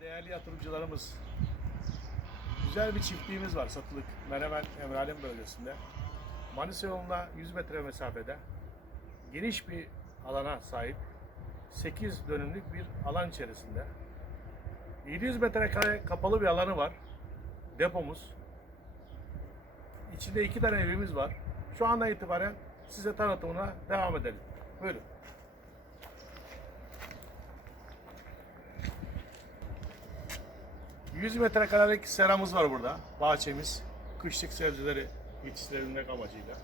değerli yatırımcılarımız, güzel bir çiftliğimiz var satılık Menemen Emralim bölgesinde. Manisa yoluna 100 metre mesafede geniş bir alana sahip 8 dönümlük bir alan içerisinde 700 metrekare kapalı bir alanı var. Depomuz. İçinde iki tane evimiz var. Şu andan itibaren size tanıtımına devam edelim. Buyurun. ...100 metrekarelik seramız var burada. Bahçemiz. Kışlık sebzeleri yetiştirebilmek amacıyla.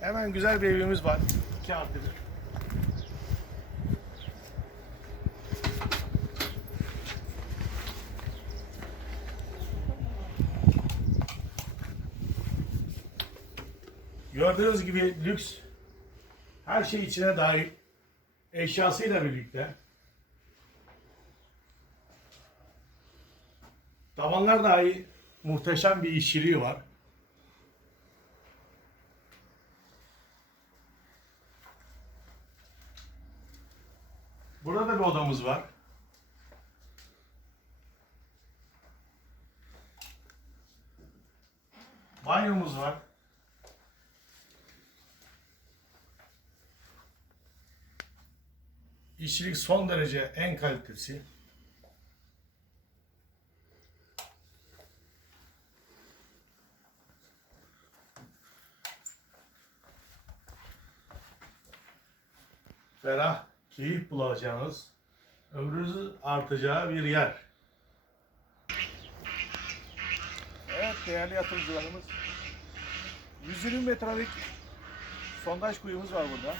Hemen güzel bir evimiz var. 2 artı. Gördüğünüz gibi lüks her şey içine dahil eşyasıyla birlikte tavanlar dahi muhteşem bir işçiliği var. Burada da bir odamız var. Banyomuz var. İşçilik son derece en kalitesi. Ferah, keyif bulacağınız, ömrünüzün artacağı bir yer. Evet değerli yatırımcılarımız, 120 metrelik sondaj kuyumuz var burada.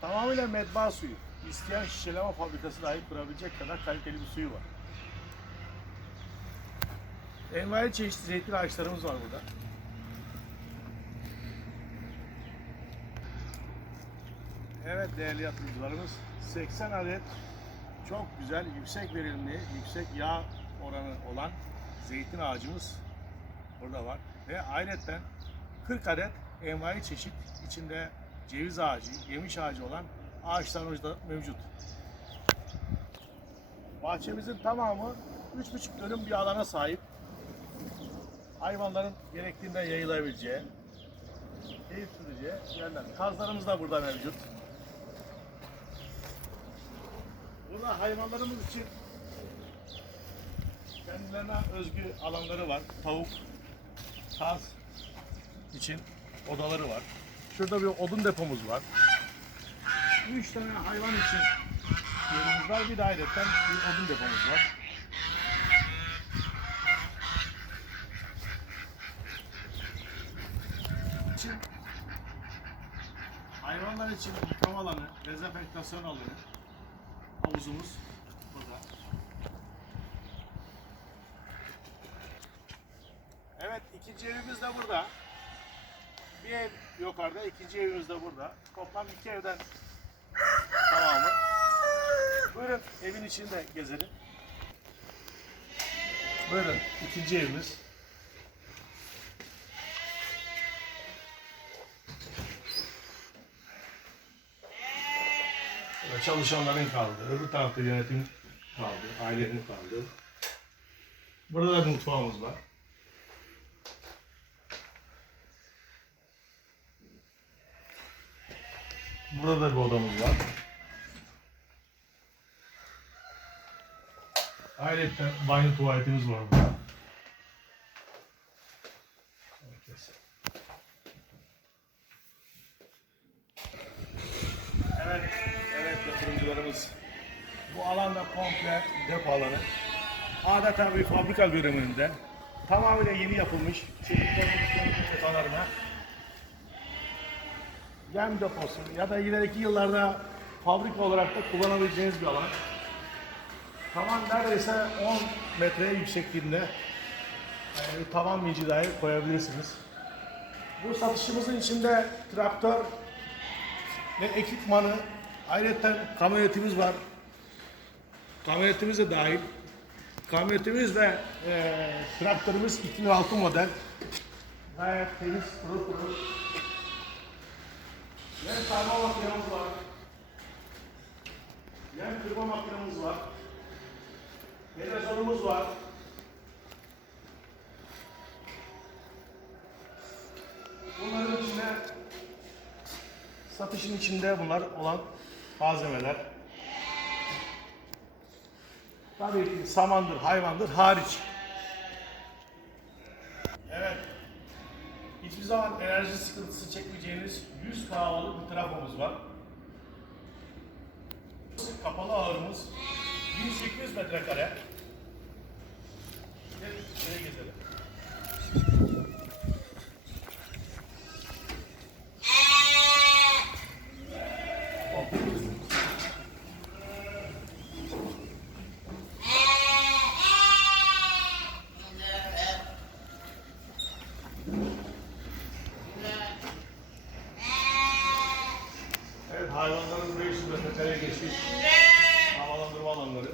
Tamamıyla medba suyu. İsteyen şişeleme fabrikası dahi kurabilecek kadar kaliteli bir suyu var. Envai çeşitli zeytin ağaçlarımız var burada. Evet değerli yatırımcılarımız 80 adet çok güzel, yüksek verimli, yüksek yağ oranı olan zeytin ağacımız burada var. Ve ayrıca 40 adet envai çeşit içinde ceviz ağacı, yemiş ağacı olan ağaçlarımız da mevcut. Bahçemizin tamamı 3,5 dönüm bir alana sahip. Hayvanların gerektiğinde yayılabileceği, keyif süreceği yerler. Kazlarımız da burada mevcut. Burada hayvanlarımız için kendilerine özgü alanları var. Tavuk, kaz için odaları var. Şurada bir odun depomuz var. Üç tane hayvan için yerimiz var. Bir de bir odun depomuz var. için hayvanlar için yıkama alanı, dezenfektasyon alanı, havuzumuz burada. Evet, ikinci evimiz de burada. Bir ev yukarıda, ikinci evimiz de burada. Toplam iki evden tamamı. Buyurun evin içinde gezelim. Buyurun ikinci evimiz. Çalışanların kaldı. Öbür tarafta yönetim kaldı. Ailenin kaldı. Burada da mutfağımız var. Burada da bir odamız var. Ayrıca banyo tuvaletimiz var burada. Herkes. Evet, evet yatırımcılarımız. Bu alanda komple depo alanı. Adeta bir fabrika görünümünde. Tamamıyla yeni yapılmış çeliklerin odalarına yem deposu ya da ileriki yıllarda fabrika olarak da kullanabileceğiniz bir alan. Tavan neredeyse 10 metre yüksekliğinde yani tavan vinci dahi koyabilirsiniz. Bu satışımızın içinde traktör ve ekipmanı ayrıca kamyonetimiz var. Kamyonetimiz de dahil. Kamyonetimiz ve e, traktörümüz 2006 model. Gayet temiz, pırıl pırıl. Yem sarma makinemiz var. Yem kırma makinemiz var. televizyonumuz var. Bunların içinde satışın içinde bunlar olan malzemeler. Tabii ki samandır, hayvandır hariç. Evet. Hiçbir zaman enerji sıkıntısı çekmeyeceğiniz 100 kahvalı bir trafomuz var. Kapalı ağırımız 1800 metrekare. Şuraya gezelim. Hayvanların 500 metrekare geçmiş havalandırma alanları.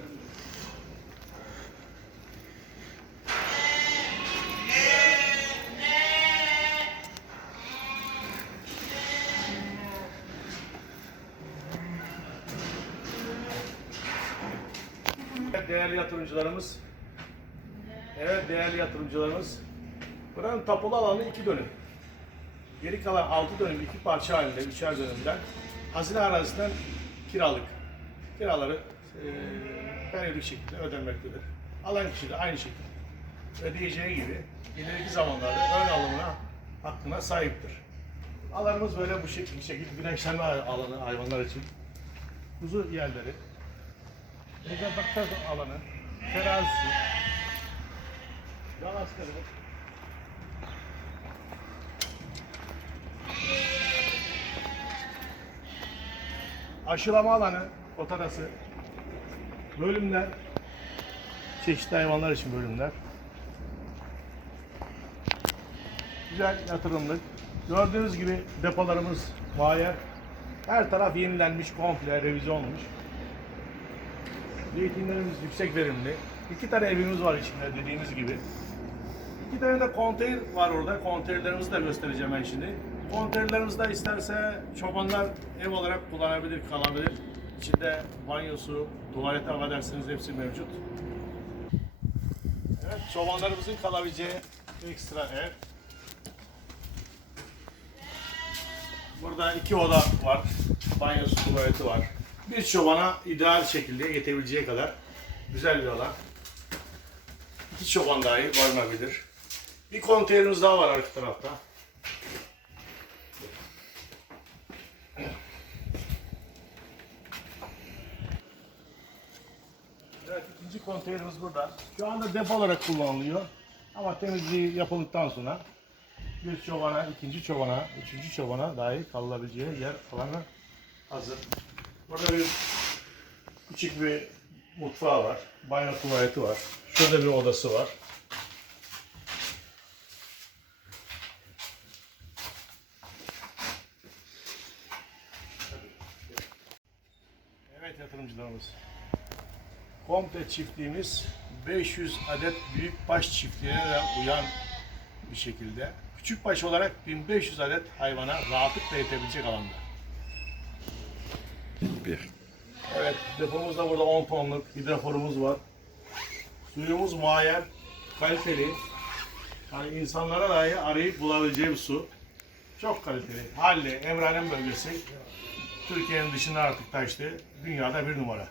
Değerli yatırımcılarımız. Evet değerli yatırımcılarımız. Buranın tapulu alanı iki dönüm. Geri kalan 6 dönüm iki parça halinde, üçer dönümden hazine arazisinden kiralık. Kiraları eee periyodik şekilde ödenmektedir. Alan kişi de aynı şekilde ödeyeceği gibi ileriki zamanlarda ön alımına hakkına sahiptir. Alanımız böyle bu şekilde, şekilde güneşlenme alanı hayvanlar için. Kuzu yerleri, Regatakta alanı, terazisi, yal aşılama alanı, otarası, bölümler, çeşitli hayvanlar için bölümler. Güzel yatırımlık. Gördüğünüz gibi depolarımız muayyer. Her taraf yenilenmiş, komple revizyon olmuş. Zeytinlerimiz yüksek verimli. İki tane evimiz var içinde dediğimiz gibi. İki tane de konteyner var orada. Konteynerlerimizi de göstereceğim ben şimdi. Konteynerlerimizde isterse çobanlar ev olarak kullanabilir, kalabilir. İçinde banyosu, tuvaleti affedersiniz hepsi mevcut. Evet, çobanlarımızın kalabileceği ekstra ev. Burada iki oda var. Banyosu, tuvaleti var. Bir çobana ideal şekilde yetebileceği kadar güzel bir alan. İki çoban dahi barınabilir. Bir konteynerimiz daha var arka tarafta. Evet ikinci konteynerimiz burada. Şu anda depo olarak kullanılıyor. Ama temizliği yapıldıktan sonra bir çobana, ikinci çobana, üçüncü çobana dahi kalınabileceği yer alanı hazır. Burada bir küçük bir mutfağı var. Banyo tuvaleti var. Şurada bir odası var. Evet yatırımcılarımız. Komple çiftliğimiz 500 adet büyük baş çiftliğine de uyan bir şekilde. Küçük baş olarak 1500 adet hayvana rahatlıkla yetebilecek alanda. Bir. Evet, depomuzda burada 10 tonluk hidroforumuz var. Suyumuz muayyer, kaliteli. Yani insanlara dahi arayıp bulabileceği bir su. Çok kaliteli. Halle, Emranen bölgesi. Türkiye'nin dışına artık taştı. Dünyada bir numara.